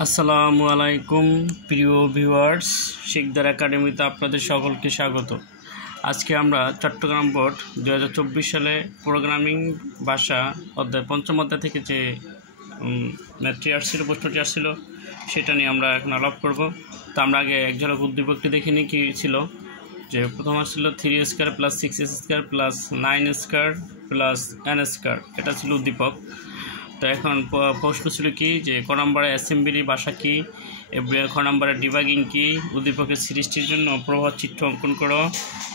আসসালামু আলাইকুম প্রিয় ভিউয়ার্স, শিকদার একাডেমিতে আপনাদের সকলকে স্বাগত। আজকে আমরা চট্টগ্রাম বোর্ড 2024 সালে প্রোগ্রামিং ভাষা অধ্যায় পঞ্চম অধ্যায় থেকে যে ম্যাথটি আসছিল, প্রশ্নটি আসছিল, সেটা নিয়ে আমরা এখন আলাপ করব। তো আমরা আগে এক ঝলক উদ্দীপকটি দেখে নিই কী ছিল। যে প্রথম আসছিল 3² + 6² + 9² + n², এটা ছিল উদ্দীপক। তো এখন প্রশ্ন ছিল কি, যে ক নম্বরে অ্যাসেম্বলি ভাষা কি, খ নম্বরে ডিবাগিং কি, উদ্দীপকের সৃষ্টির জন্য প্রবাহ চিত্র অঙ্কন করো,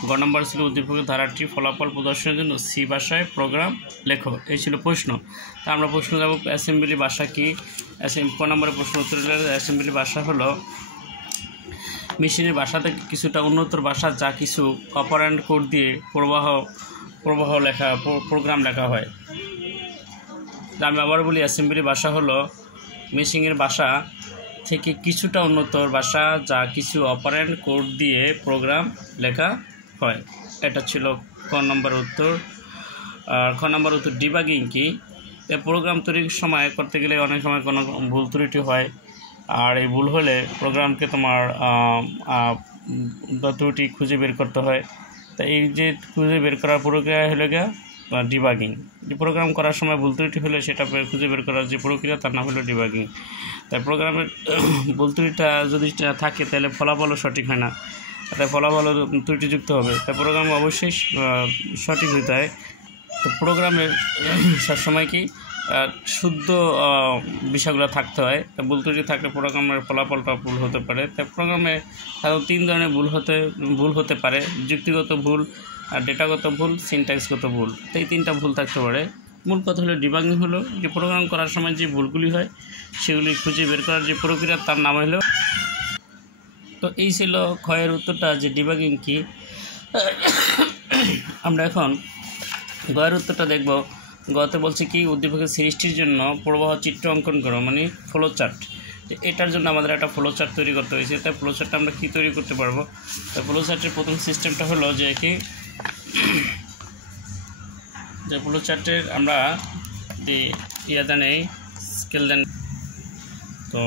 গ নম্বর ছিল উদ্দীপকের ধারাটি ফলাফল প্রদর্শনের জন্য সি ভাষায় প্রোগ্রাম লেখো। এই ছিল প্রশ্ন। তা আমরা প্রশ্ন যাব অ্যাসেম্বলি ভাষা কি। ক নম্বরের প্রশ্ন উত্তর হলো অ্যাসেম্বলি ভাষা হলো মেশিনের ভাষা থেকে কিছুটা উন্নতর ভাষা, যা কিছু অপারেন্ট কোড দিয়ে প্রবাহ লেখা প্রোগ্রাম লেখা হয়। আমি আবার বলি, অ্যাসেম্বলি ভাষা হলো মেশিনের ভাষা থেকে কিছুটা উন্নতর ভাষা, যা কিছু অপারেন্ট কোড দিয়ে প্রোগ্রাম লেখা হয়। এটা ছিল ক নম্বর উত্তর। আর খ নম্বর উত্তর ডিবাগিং কি। প্রোগ্রাম তৈরির সময় করতে গেলে অনেক সময় কোনো ভুল ত্রুটি হয়, আর এই ভুল হলে প্রোগ্রামকে তোমার ত্রুটি খুঁজে বের করতে হয়। তা এই যে খুঁজে বের করার প্রক্রিয়া হলো গিয়া ডিবাগিং। যে প্রোগ্রাম করার সময় ভুল ত্রুটি হলে সেটা খুঁজে বের করার যে প্রক্রিয়া, তার নাম হলো ডিবাগিং। তাই প্রোগ্রামের ভুল ত্রুটিটা যদি থাকে তাহলে ফলাফলও সঠিক হয় না, তাই ফলাফলও ত্রুটিযুক্ত হবে। তাই প্রোগ্রাম অবশ্যই সঠিক হতে হয়। তো প্রোগ্রামের সবসময় কি শুদ্ধ বিষয়গুলো থাকতে হয়। তা ভুল ত্রুটি থাকলে প্রোগ্রামের ফলাফলটা ভুল হতে পারে। তাই প্রোগ্রামে তিন ধরনের ভুল হতে পারে: যুক্তিগত ভুল, ডেটাগত ভুল, সিনট্যাক্সগত ভুল। তো এই তিনটা ভুল থাকতে পারে। মূল কথা হলো ডিবাগিং হলো যে প্রোগ্রাম করার সময় যে ভুলগুলি হয় সেগুলি খুঁজে বের করার যে প্রক্রিয়া, তার নাম হলো। তো এই ছিল ক্ষয়ের উত্তরটা, যে ডিবাগিং কি। আমরা এখন গয়ের উত্তরটা দেখব। গতে বলছে কি, উদ্দীপকের সৃষ্টির জন্য প্রবাহ চিত্র অঙ্কন করো, মানে ফ্লো চার্ট। এটার জন্য আমাদের একটা ফ্লো চার্ট তৈরি করতে হয়েছে। তাই ফ্লো চার্টটা আমরা কী তৈরি করতে পারবো? তো ফ্লো চার্টের প্রথম সিস্টেমটা হলো যে কি, যে ফ্লো চার্টের আমরা নেই স্কেল দেন। তো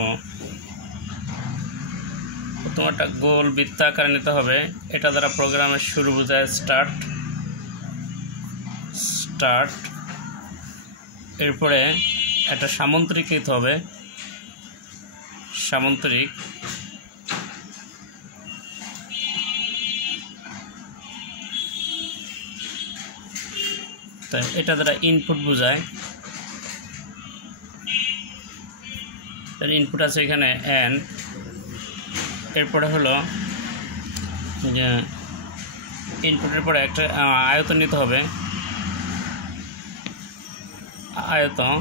প্রথম একটা গোল বৃত্তাকার নিতে হবে। এটা দ্বারা প্রোগ্রামের শুরু বোঝায় স্টার্ট। এরপরে একটা সামান্তরিক নিতে হবে, সামান্তরিক। তাই এটা দ্বারা ইনপুট বোঝায়। ইনপুট আছে এখানে n। এরপরে হলো যে ইনপুটের পরে একটা আয়তন নিতে হবে, আয়তন।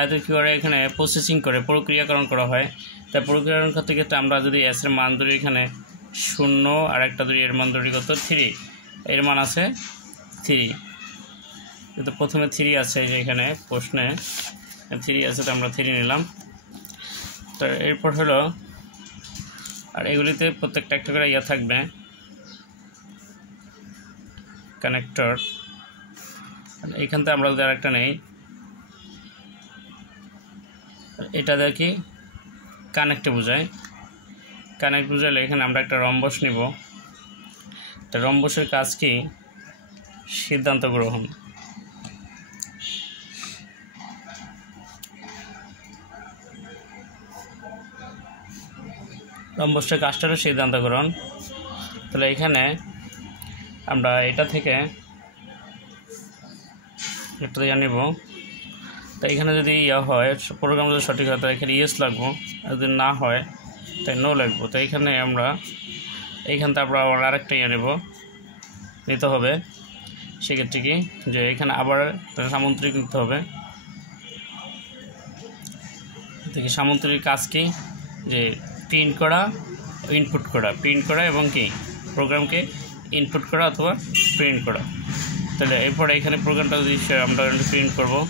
আয়তন কী করে, এখানে প্রসেসিং করে প্রক্রিয়াকরণ করা হয়। তাই প্রক্রিয়াকরণ করতে ক্ষেত্রে আমরা যদি এস এর মান ধরি এখানে 0, আর একটা ধরি এর মান ধরি কত 3, এর মান আছে 3। কিন্তু প্রথমে 3 আছে, যে এখানে প্রশ্নে 3 আছে, তো আমরা 3 নিলাম। তো এরপর হলো, আর এগুলিতে প্রত্যেকটা একটা করে থাকবে কানেক্টর। এইখান থেকে আমরা যদি আরেকটা নেই, এটা দেখি কানেক্টে বোঝায়। কানেক্ট বোঝালে এখানে আমরা একটা রম্বস নিব। তা রম্বসের কাজ কি? সিদ্ধান্ত গ্রহণ। রম্বসের কাজটা হলো সিদ্ধান্ত গ্রহণ। তাহলে এখানে আমরা এটা থেকে একটা জানিব। তো এখানে যদি হয়, প্রোগ্রাম যদি সঠিক হয় তাহলে এখানে ইয়েস লাগবো, যদি না হয় তাই নো লাগবো। তো এইখানে আমরা এইখান থেকে আমরা আরেকটা নিতে হবে। সেক্ষেত্রে কি, যে এখানে আবার সামান্তরিক নিতে হবে। দেখি সামান্তরিক কাজ কি, যে প্রিন্ট করা, ইনপুট করা এবং কি প্রোগ্রামকে ইনপুট করা অথবা প্রিন্ট করা। তাহলে এরপরে এখানে প্রোগ্রামটা যদি আমরা প্রিন্ট করবো,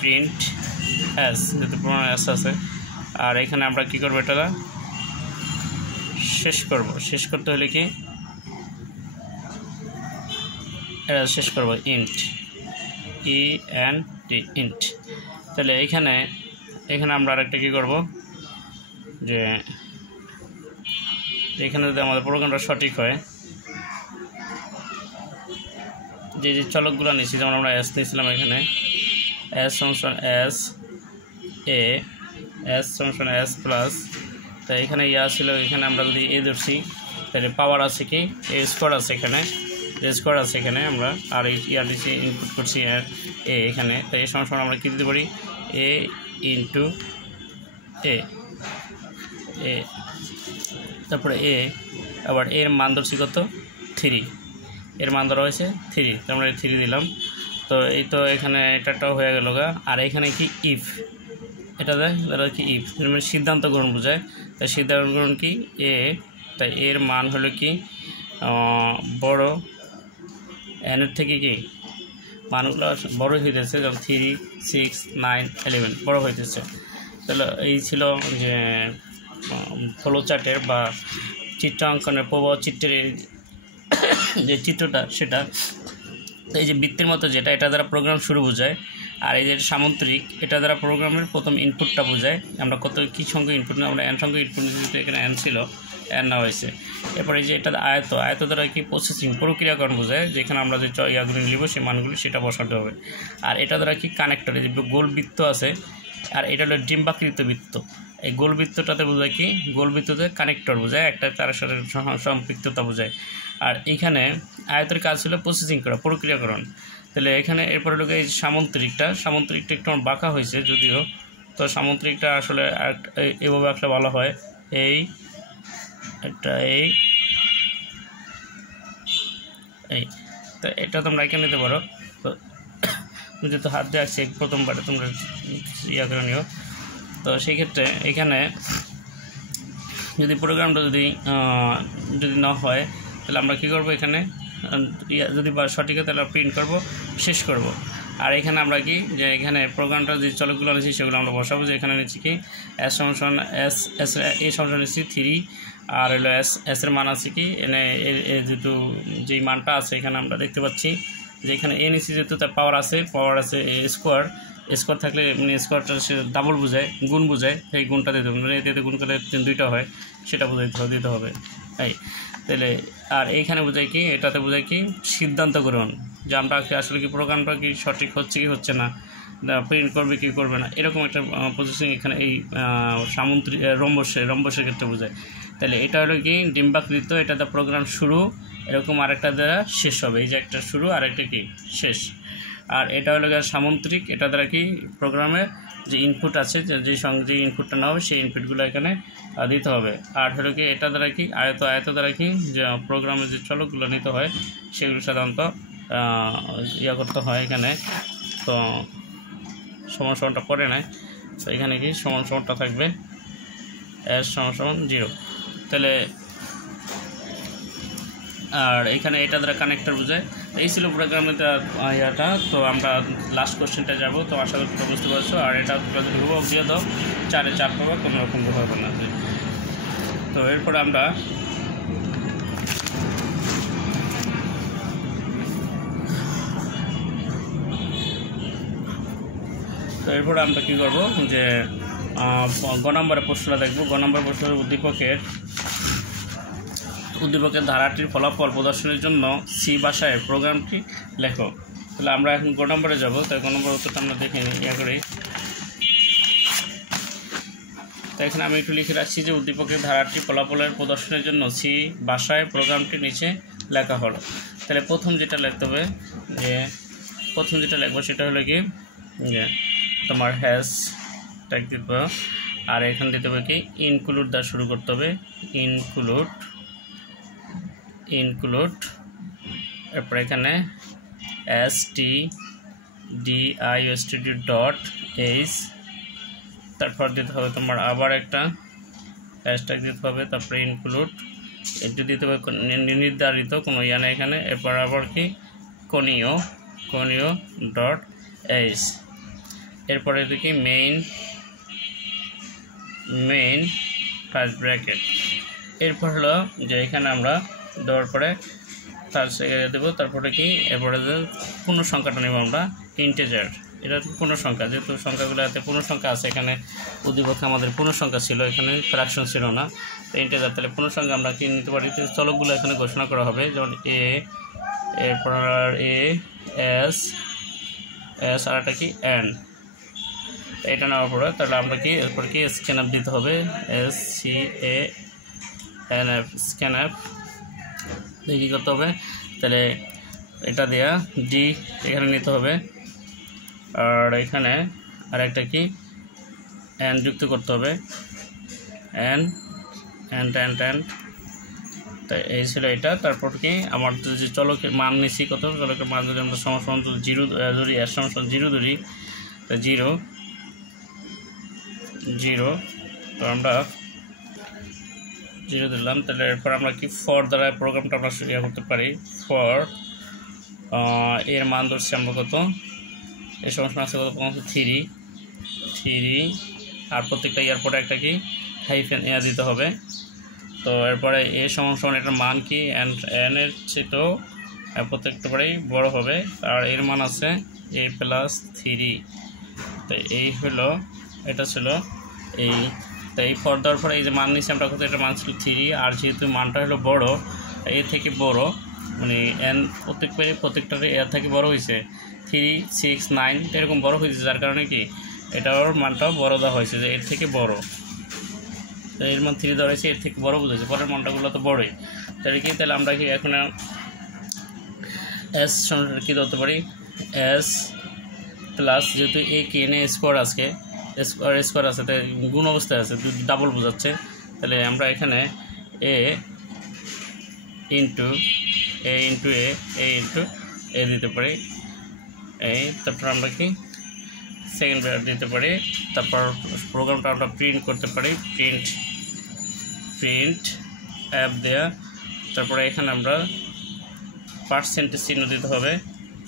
print s, যেহেতু প্রোগ্রাম s আছে। আর এখানে আমরা কী করবো, এটা শেষ করতে হলে কি এটা শেষ করব ইন্ট ENT ইন্ট। তাহলে এখানে আমরা আরেকটা কী করব যে এখানে যদি আমাদের প্রোগ্রামটা সঠিক হয়, যে চলকগুলো নিয়েছি, যেমন আমরা এস নিয়েছিলাম, এখানে S function S A, S function S plus, তো এখানে ইয়া ছিল, এখানে আমরা যদি এ ধরছি তাহলে পাওয়ার আছে কি এ স্কোয়ার আছে, এখানে এ স্কোয়ার আছে এখানে আমরা, আর ইয়ার দিচ্ছি ইনপুট করছি এ এখানে, তো এই সমস্যা আমরা কী দিতে পারি এ ইন্টু এ, তারপরে এ, আবার এর মান ধরছি কত 3, এর মান ধরা হয়েছে 3, তো আমরা 3 দিলাম। তো এই তো এখানে এটাটাও হয়ে গেল গা। আর এখানে কি ইফ, এটা দেয় কি ইফ সিদ্ধান্ত গ্রহণ বোঝায়, তাই সিদ্ধান্ত গ্রহণ কি এ, তাই এর মান হলো কি বড় এনের থেকে কি মানগুলো বড় হইতেছে, যেমন 3, 6, 9, 11 বড় হইতেছে। তাহলে এই ছিল যে ফ্লো চার্টের বা চিত্রাঙ্কনের প্রবাহ চিত্রের যে চিত্রটা, সেটা এই যে বৃত্তের মতো যেটা, এটা দ্বারা প্রোগ্রাম শুরু বোঝায়। আর এই যে সামন্ত্রিক, এটা দ্বারা প্রোগ্রামের প্রথম ইনপুটটা বোঝায়। আমরা কী সংখ্যক ইনপুট নিই, আমরা এন সংখ্যক ইনপুট নিয়েছি, এখানে এন ছিল, এন নেওয়া হয়েছে। এরপরে যে এটা আয়ত দ্বারা কি প্রসেসিং প্রক্রিয়াকরণ বোঝায়, যেখানে আমরা যে ইয়াগুলি নিব সেই মানগুলি সেটা বসাতে হবে। আর এটা দ্বারা কি কানেক্টর, এই যে গোল বৃত্ত আছে, আর এটা হলো ডিম্বাকৃত বৃত্ত, এই গোল বৃত্তটাতে বোঝায় কি গোল বৃত্ততে কানেক্টর বোঝায়, একটা তার সাথে সম্পৃক্ততা বোঝায়। আর এখানে আয়তের কাজ ছিল প্রসেসিং করা, প্রক্রিয়াকরণ। তাহলে এখানে এরপরে লোক এই সামন্ত্রিকটা একটু বাঁকা হয়েছে যদিও, তো সামন্ত্রিকটা আসলে এভাবে আঁকলে ভালো হয়, এই একটা এই তো এটা তোমরা এখানে নিতে পারো। তো যেহেতু হাত দিয়ে আসছে প্রথমবারে তোমরা ইয়া করে নিও। তো সেই ক্ষেত্রে এখানে যদি প্রোগ্রামটা যদি না হয়, তাহলে আমরা কী করবো, এখানে যদি সঠিক হয় তাহলে প্রিন্ট করব, শেষ করব। আর এখানে আমরা কি যে এখানে প্রোগ্রামটা যে চলকগুলো নিচ্ছি সেগুলো আমরা বসাবো, যে এখানে নিচ্ছি কি S function S A function নিচ্ছি 3, আর হলো এস এর মান আছে কি এনে যেহেতু যেই মানটা আছে এখানে আমরা দেখতে পাচ্ছি যে এখানে এ নিচ্ছি, যেহেতু তার পাওয়ার আছে এ স্কোয়ার থাকলে মানে স্কোয়ারটা সে ডাবল বোঝায়, গুণ বোঝায়, সেই গুণটা দিতে হবে, মানে এতে গুণ করলে 2টা হয়, সেটা দিতে হবে। তাই তাহলে আর এইখানে বোঝায় কি, এটাতে বোঝায় কি সিদ্ধান্ত গ্রহণ, যে আমরা আসলে কি প্রোগ্রামটা কি সঠিক হচ্ছে কি হচ্ছে না, প্রিন্ট করবে কি করবে না, এরকম একটা প্রসেসিং এখানে এই সামন্ত্রিক রম্বসের ক্ষেত্রে বোঝায়। তাহলে এটা হলো কি ডিম্বাকৃত, এটাতে প্রোগ্রাম শুরু, এরকম আরেকটা দ্বারা শেষ হবে, এই যে একটা শুরু আর একটা কি শেষ। আর এটা হলো সামন্ত্রিক, এটা দ্বারা কি প্রোগ্রামে যে ইনপুট আছে, যে ইনপুটটা নেওয়া হবে সেই ইনপুটগুলো এখানে দিতে হবে। আর হলো কি এটা দ্বারা কি আয়ত দ্বারা কি যে প্রোগ্রামে যে চলকগুলো নিতে হয় সেগুলো সাধারণত ইয়া করতে হয় এখানে। তো সমানটা পরে নেয়, তো এখানে কি সমানটা থাকবে এস সমান 0। তাহলে আর এখানে এটা দ্বারা কানেক্টর বোঝায়। এই ছিল প্রোগ্রামের ইয়াটা। তো আমরা লাস্ট কোশ্চেনটা যাব, তো আশা করি তোমরা বুঝতে পারছো। আর এটা যদি হুবহু দিয়ে দাও 4-এ 4 পাবো, কোনো রকম হবে না। তো এরপরে আমরা কী করবো যে গ নম্বরের প্রশ্নটা দেখব। গ নম্বর প্রশ্নের উদ্দীপকের ধারাটির ফলাফল প্রদর্শনের জন্য সি ভাষায় প্রোগ্রামটি লেখো। তাহলে আমরা এখন গ নম্বরে যাব। তাই গ নম্বর উত্তরটা আমরা দেখে নিই ইয়া করি। তো এখানে আমি একটু লিখে রাখছি যে উদ্দীপকের ধারাটির ফলাফলের প্রদর্শনের জন্য সি ভাষায় প্রোগ্রামটি নিচে লেখা হলো। তাহলে প্রথম যেটা লিখবো সেটা হলো কি যে তোমার হ্যাশ ট্যাগ দিব, আর এখানে দিতে হবে কি ইনক্লুড দ্বারা শুরু করতে হবে, ইনক্লুড এরপর এখানে stdio.h, তারপর দিতে হবে তোমার আবার একটা হ্যাশট্যাগ দিতে হবে, তারপরে ইনক্লুড এটি দিতে হবে নির্ধারিত কোনো ইয়া নেই এখানে, এরপর আবার কি কোণীয় .h, এরপরে দেখি মেইন ফার্স্ট ব্র্যাকেট। এরপর হলো যে এখানে আমরা দেওয়ার পরে তার দেবো। তারপরে কি এরপরে যে পূর্ণ সংখ্যাটা নেব আমরা ইন্টিজার, এটা পূর্ণ সংখ্যা, যেহেতু সংখ্যাগুলো এতে পূর্ণ সংখ্যা আছে, এখানে উদ্দীপকে আমাদের পূর্ণ সংখ্যা ছিল, এখানে ফ্র্যাকশন ছিল না, তো ইন্টিজার, তাহলে পূর্ণ সংখ্যা আমরা কি নিতে পারি, চলকগুলো এখানে ঘোষণা করা হবে, যেমন এ, এরপর এ এস এস আর একটা কি এন, এটা নেওয়ার পরে তাহলে আমরা কি এরপর কি স্ক্যান অ্যাপ দিতে হবে, SCANF স্ক্যান অ্যাপ দিয়ে কী করতে হবে, তাহলে এটা দেয়া ডি এখানে নিতে হবে, আর এখানে আর একটা কি এন যুক্ত করতে হবে, এন তাই এই ছিল এটা। তারপর কি আমার যে চলকের মান নিচ্ছি কত, চলকের মান যদি আমরা সমান 0 ধরি, এর সমান 0 ধরি, তো 0 তো আমরা 0 দিলাম। তাহলে এরপর আমরা কি ফর দ্বারা প্রোগ্রামটা আমরা ইয়ে করতে পারি, ফর এর মান ধরছি আমরা কত, এই সমস্যা আছে কত, 3 আর প্রত্যেকটা ইয়ার পরে একটা কি হাইফেন এ দিতে হবে। তো এরপরে এ সমান এটার মান কি এন এর চেয়েও প্রত্যেকটা পরেই বড় হবে, আর এর মান আছে a + 3, তো এই হলো, এটা ছিল এই, তো এই ফর দেওয়ার পরে এই যে মান নিচ্ছি আমরা কত, এটা মান ছিল 3, আর যেহেতু মানটা হলো বড়, এর থেকে বড়, মানে এন প্রত্যেকটার এর থেকে বড় হয়েছে, 3, 6, 9 এরকম বড় হয়েছে, যার কারণে কি এটার মানটাও বড় দেওয়া হয়েছে, যে এর থেকে বড়, তো এর মান 3 দেওয়া হয়েছে, এর থেকে বড় বুঝেছে, পরের মানটাগুলো তো বড়ই, তাহলে কি, তাহলে আমরা কি এখন এস কী ধরতে পারি, এস প্লাস, যেহেতু এ কে এনে স্কোয়ার আছে, স্কোয়ার আছে, তাই গুণ অবস্থায় আছে, ডাবল বোঝাচ্ছে, তাহলে আমরা এখানে এ ইন্টু এ দিতে পারি, এই তারপর আমরা কি সেকেন্ড ব্র্যাকেট দিতে পারি, তারপর প্রোগ্রামটা আমরা প্রিন্ট করতে পারি, প্রিন্ট অ্যাপ দেয়া, তারপরে এখানে আমরা পার্সেন্টেজ চিহ্ন দিতে হবে,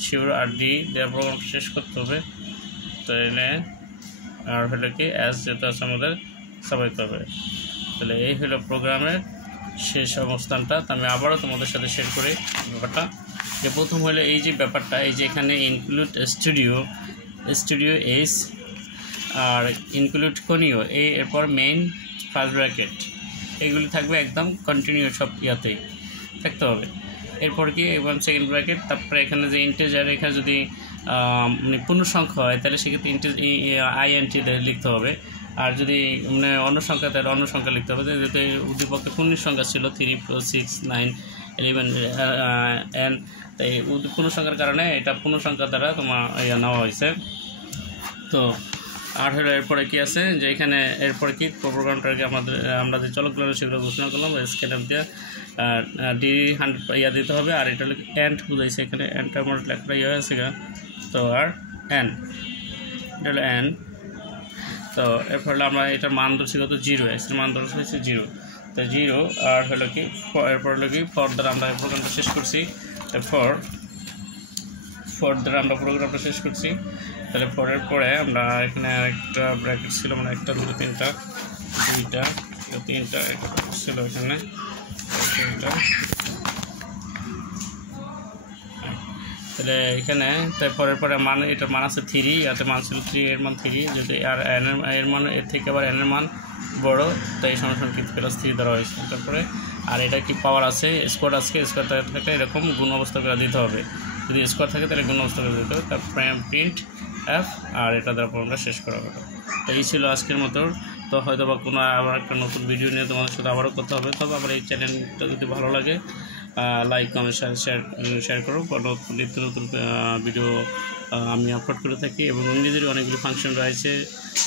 শিওর আর ডি দেওয়ার প্রোগ্রাম শেষ করতে হবে, তাহলে আর হলো কি অ্যাস যেটা আছে আমাদের চাপাইতে হবে। তাহলে এই হলো প্রোগ্রামের শেষ অবস্থানটা। তো আমি আবারও তোমাদের সাথে শেয়ার করি ব্যাপারটা, যে প্রথম হলো এই যে ব্যাপারটা, এই যে এখানে ইনক্লুড স্টুডিও এস আর ইনক্লুড কনিও, এরপর মেইন ফার্স্ট ব্র্যাকেট, এগুলি থাকবে একদম কন্টিনিউ, সব ইয়াতেই থাকতে হবে। এরপর কি এবং সেকেন্ড ব্র্যাকেট, তারপরে এখানে যে ইন্টিজার, এখানে যদি মানে পূর্ণ সংখ্যা হয় তাহলে সেক্ষেত্রে INT লিখতে হবে, আর যদি মানে অন্য সংখ্যা তাহলে অন্য সংখ্যা লিখতে হবে, যেহেতু উদ্দীপকে পূর্ণ সংখ্যা ছিল 3, 4, 6, 9, 11 n, তাই পূর্ণ সংখ্যার কারণে এটা পূর্ণ সংখ্যা দ্বারা তোমার নেওয়া হয়েছে। তো আর হলো এরপরে কি আছে, যে এখানে এরপরে কি প্রোগ্রামটাকে আমরা যে চলকগুলো সেগুলো ঘোষণা করলাম, স্ক্যান অ্যাপ দিয়ে D100 দিতে হবে, আর এটা হলো এন্ড বুঝাইছে, এখানে এন্ডটা আমার লেখাটা আছে গা, তো আর এন, এটা হলো এন। তো এরপর আমরা এটার মান ধরছি কত, 0, এর মান ধরছি হচ্ছে 0, তো 0, আর হলো কি এরপর হলো কি ফর দ্বারা আমরা প্রোগ্রামটা শেষ করছি, ফর দ্বারা আমরা প্রোগ্রামটা শেষ করছি। তাহলে ফরের পরে আমরা এখানে আরেকটা ব্র্যাকেট ছিল, মানে 1, 2, 3, 2টা 3টা ছিল এখানে, তাহলে এখানে তারপরের পরে মান, এটার মান আছে 3, এতে মান ছিল 3, এর মান 3, যদি আর এর মান এর থেকে আবার এর মান বড়, তো এই সমস্যা কিন্তু +3 ধরা হয়েছে। তারপরে আর এটা কি পাওয়ার আছে, স্কোয়ার আছে, স্কোয়ার থাকলে এরকম গুণ অবস্থা করে দিতে হবে, যদি স্কোয়ার থাকে তাহলে গুণ অবস্থা করে দিতে হবে, তারপরে প্রিন্ট অ্যাপ, আর এটা তারপর আমরা শেষ করা হবে। তো এই ছিল আজকের মতো। তো হয়তো বা কোনো আবার একটা নতুন ভিডিও নিয়ে তোমাদের সাথে আবারও কথা হবে। তবে আমার এই চ্যানেলটা যদি ভালো লাগে লাইক, কমেন্ট, শেয়ার করো। নিত্য নতুন ভিডিও আমি আপলোড করে থাকি, এবং ইংরেজির অনেকগুলো ফাংশন রয়েছে,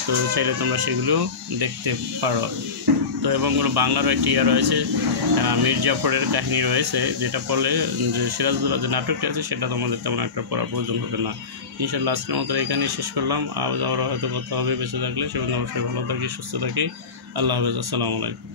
তো চাইলে তোমরা সেগুলো দেখতে পারো। তো এবং বাংলারও একটি রয়েছে, মীর জাফরের কাহিনী রয়েছে, যেটা পড়লে যে সিরাজউদ্দৌলা যে নাটকটি আছে সেটা তোমাদের তেমন একটা পড়ার প্রয়োজন হবে না। ইনশাআল্লাহ আজকের মতো এখানেই শেষ করলাম। আবার হয়তো কথা হবে বেঁচে থাকলে, সেজন্য অবশ্যই ভালো থাকি, সুস্থ থাকি। আল্লাহ হাফেজ, আসসালামু আলাইকুম।